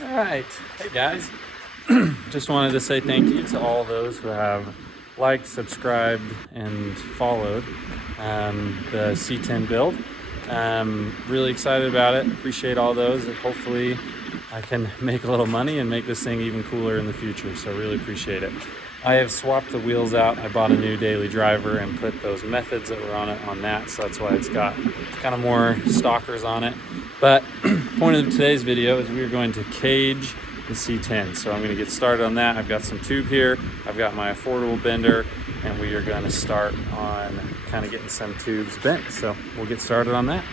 All right, hey guys, just wanted to say thank you to all those who have liked, subscribed, and followed the C10 build. Really excited about it. Appreciate all those, and hopefully I can make a little money and make this thing even cooler in the future, so really appreciate it. I have swapped the wheels out. I bought a new daily driver and put those methods that were on it on that, so that's why it's got kind of more stalkers on it. But point of today's video is we're going to cage the C10. So I'm going to get started on that. I've got some tube here, I've got my affordable bender, and we are going to start on kind of getting some tubes bent. So we'll get started on that.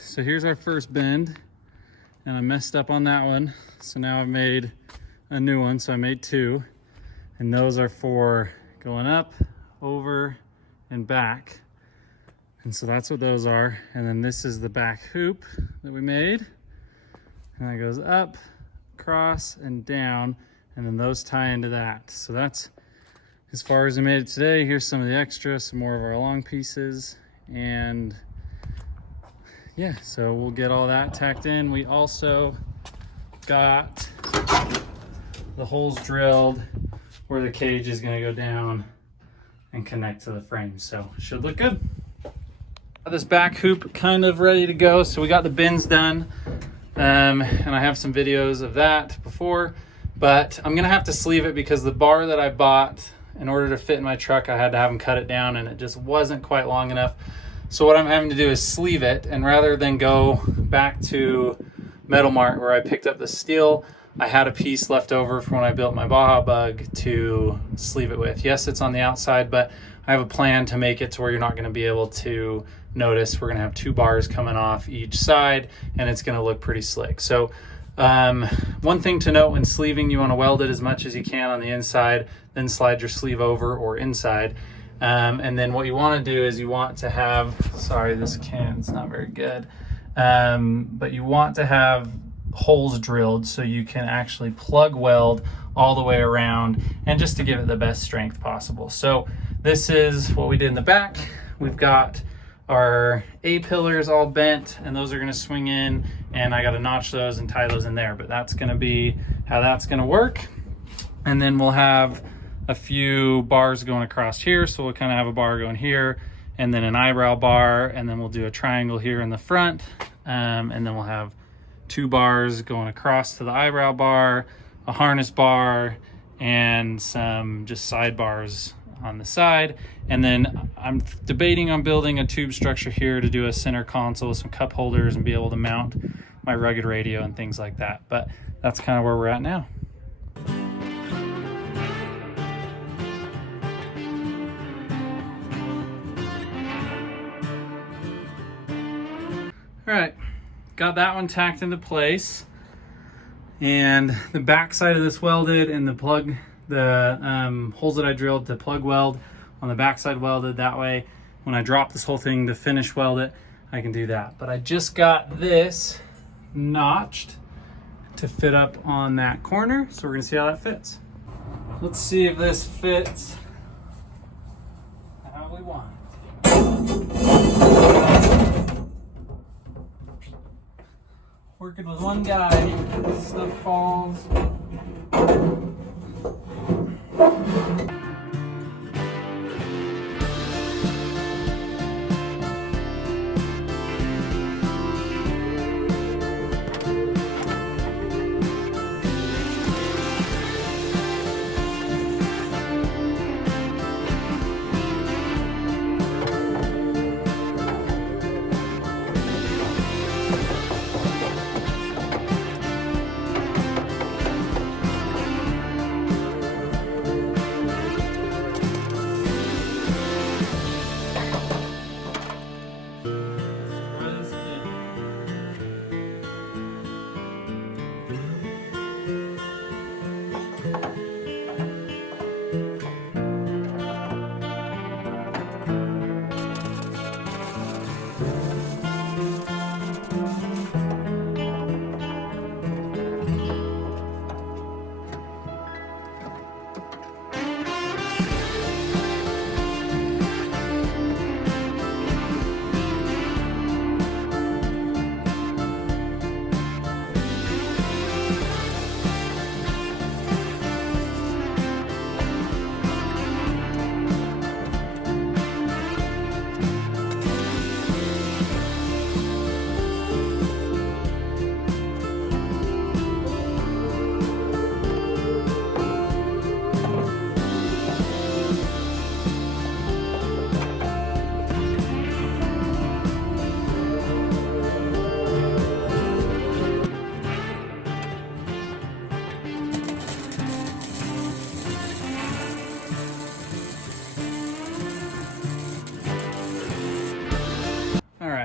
So here's our first bend, and I messed up on that one. So now I've made a new one. So I made two, and those are for going up, over, and back. And so that's what those are. And then this is the back hoop that we made. And that goes up, across, and down. And then those tie into that. So that's as far as we made it today. Here's some of the extra, some more of our long pieces. And yeah, so we'll get all that tacked in. We also got the holes drilled where the cage is going to go down and connect to the frame. So it should look good. Got this back hoop kind of ready to go. So we got the bins done, and I have some videos of that before, but I'm going to have to sleeve it because the bar that I bought, in order to fit in my truck, I had to have them cut it down, and it just wasn't quite long enough. So what I'm having to do is sleeve it, and rather than go back to Metal Mart where I picked up the steel, I had a piece left over from when I built my Baja Bug to sleeve it with. Yes, it's on the outside, but I have a plan to make it to where you're not going to be able to notice. We're going to have two bars coming off each side, and it's going to look pretty slick. So one thing to note when sleeving, you want to weld it as much as you can on the inside, then slide your sleeve over or inside. And then what you want to do is you want to have, sorry, this can's not very good, but you want to have holes drilled so you can actually plug weld all the way around, and just to give it the best strength possible. So this is what we did in the back. We've got our A-pillars all bent, and those are going to swing in, and I got to notch those and tie those in there, but that's going to be how that's going to work. And then we'll have a few bars going across here, so we'll kind of have a bar going here, and then an eyebrow bar, and then we'll do a triangle here in the front, and then we'll have two bars going across to the eyebrow bar, a harness bar, and some just sidebars on the side. And then I'm debating on building a tube structure here to do a center console with some cup holders and be able to mount my rugged radio and things like that. But that's kind of where we're at now. All right, got that one tacked into place, and the back side of this welded, and the plug, the holes that I drilled to plug weld on the back side welded. That way, when I drop this whole thing to finish weld it, I can do that. But I just got this notched to fit up on that corner, so we're gonna see how that fits. Let's see if this fits how we want it. Working with one guy, stuff falls.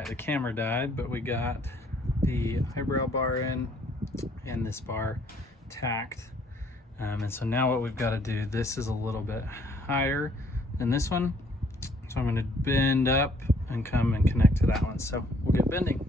the camera died, but we got the eyebrow bar in and this bar tacked. And so now what we've got to do, this is a little bit higher than this one. So I'm going to bend up and come and connect to that one. So we'll get bending.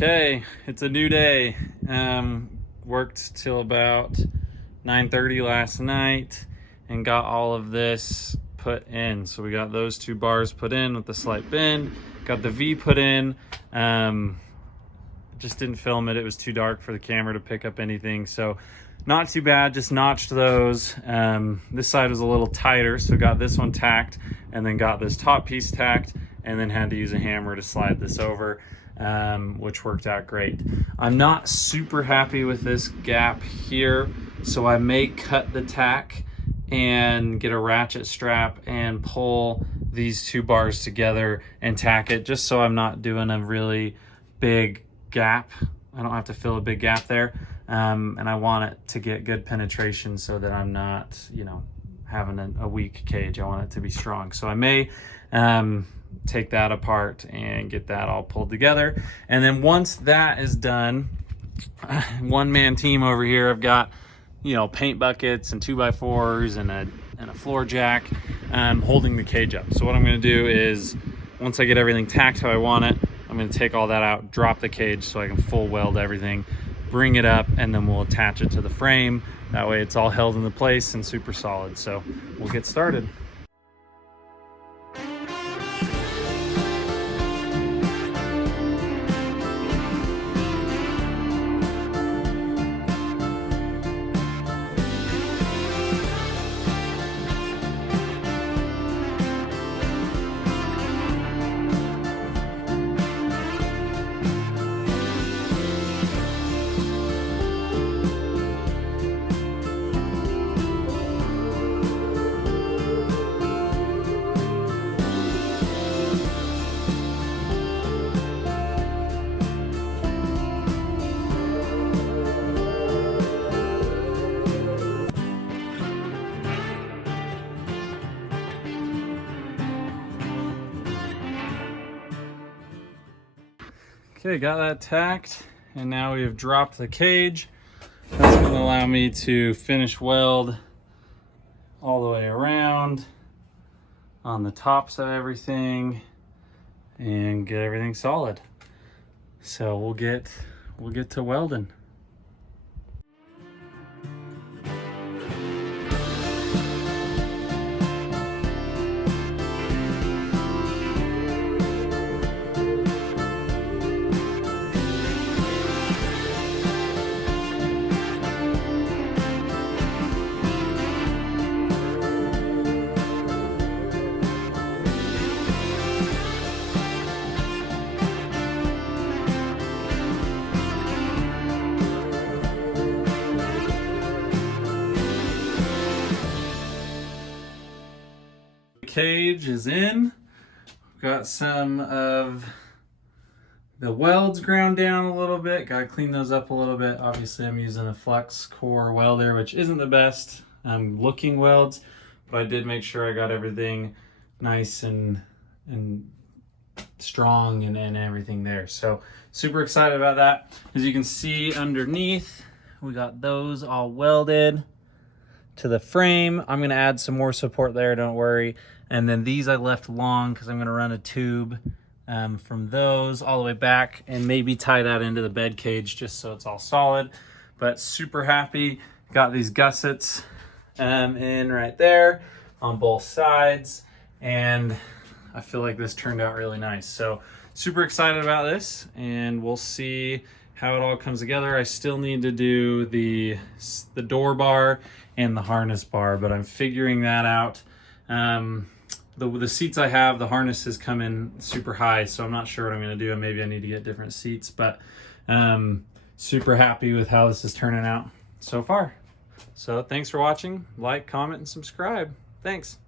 Okay, it's a new day. Worked till about 9:30 last night and got all of this put in. So we got those two bars put in with the slight bend, got the V put in. Just didn't film it. It was too dark for the camera to pick up anything. So not too bad, just notched those. This side was a little tighter, so got this one tacked and then got this top piece tacked and then had to use a hammer to slide this over. Which worked out great. I'm not super happy with this gap here, so I may cut the tack and get a ratchet strap and pull these two bars together and tack it, just so I'm not doing a really big gap. I don't have to fill a big gap there, and I want it to get good penetration so that I'm not, you know, having a weak cage. I want it to be strong, so I may take that apart and get that all pulled together. And then once that is done, one-man team over here, I've got, you know, paint buckets and 2x4s and a floor jack holding the cage up. So what I'm going to do is, once I get everything tacked how I want it, I'm going to take all that out, drop the cage so I can full weld everything, bring it up, and then we'll attach it to the frame. That way it's all held into place and super solid. So we'll get started. Okay, got that tacked, and now we have dropped the cage. That's going to allow me to finish weld all the way around on the tops of everything and get everything solid. So we'll get to welding. Cage is in. Got some of the welds ground down a little bit. Got to clean those up a little bit. Obviously I'm using a flex core welder, which isn't the best looking welds, but I did make sure I got everything nice and strong and everything there. So super excited about that. As you can see underneath, we got those all welded to the frame. I'm going to add some more support there, don't worry. And then these I left long because I'm going to run a tube from those all the way back and maybe tie that into the bed cage just so it's all solid. but super happy. Got these gussets in right there on both sides, and I feel like this turned out really nice. So super excited about this, and we'll see how it all comes together. I still need to do the door bar and the harness bar, but I'm figuring that out. The seats I have, the harnesses come in super high, so I'm not sure what I'm gonna do, and maybe I need to get different seats, but super happy with how this is turning out so far. So thanks for watching. Like, comment, and subscribe. Thanks.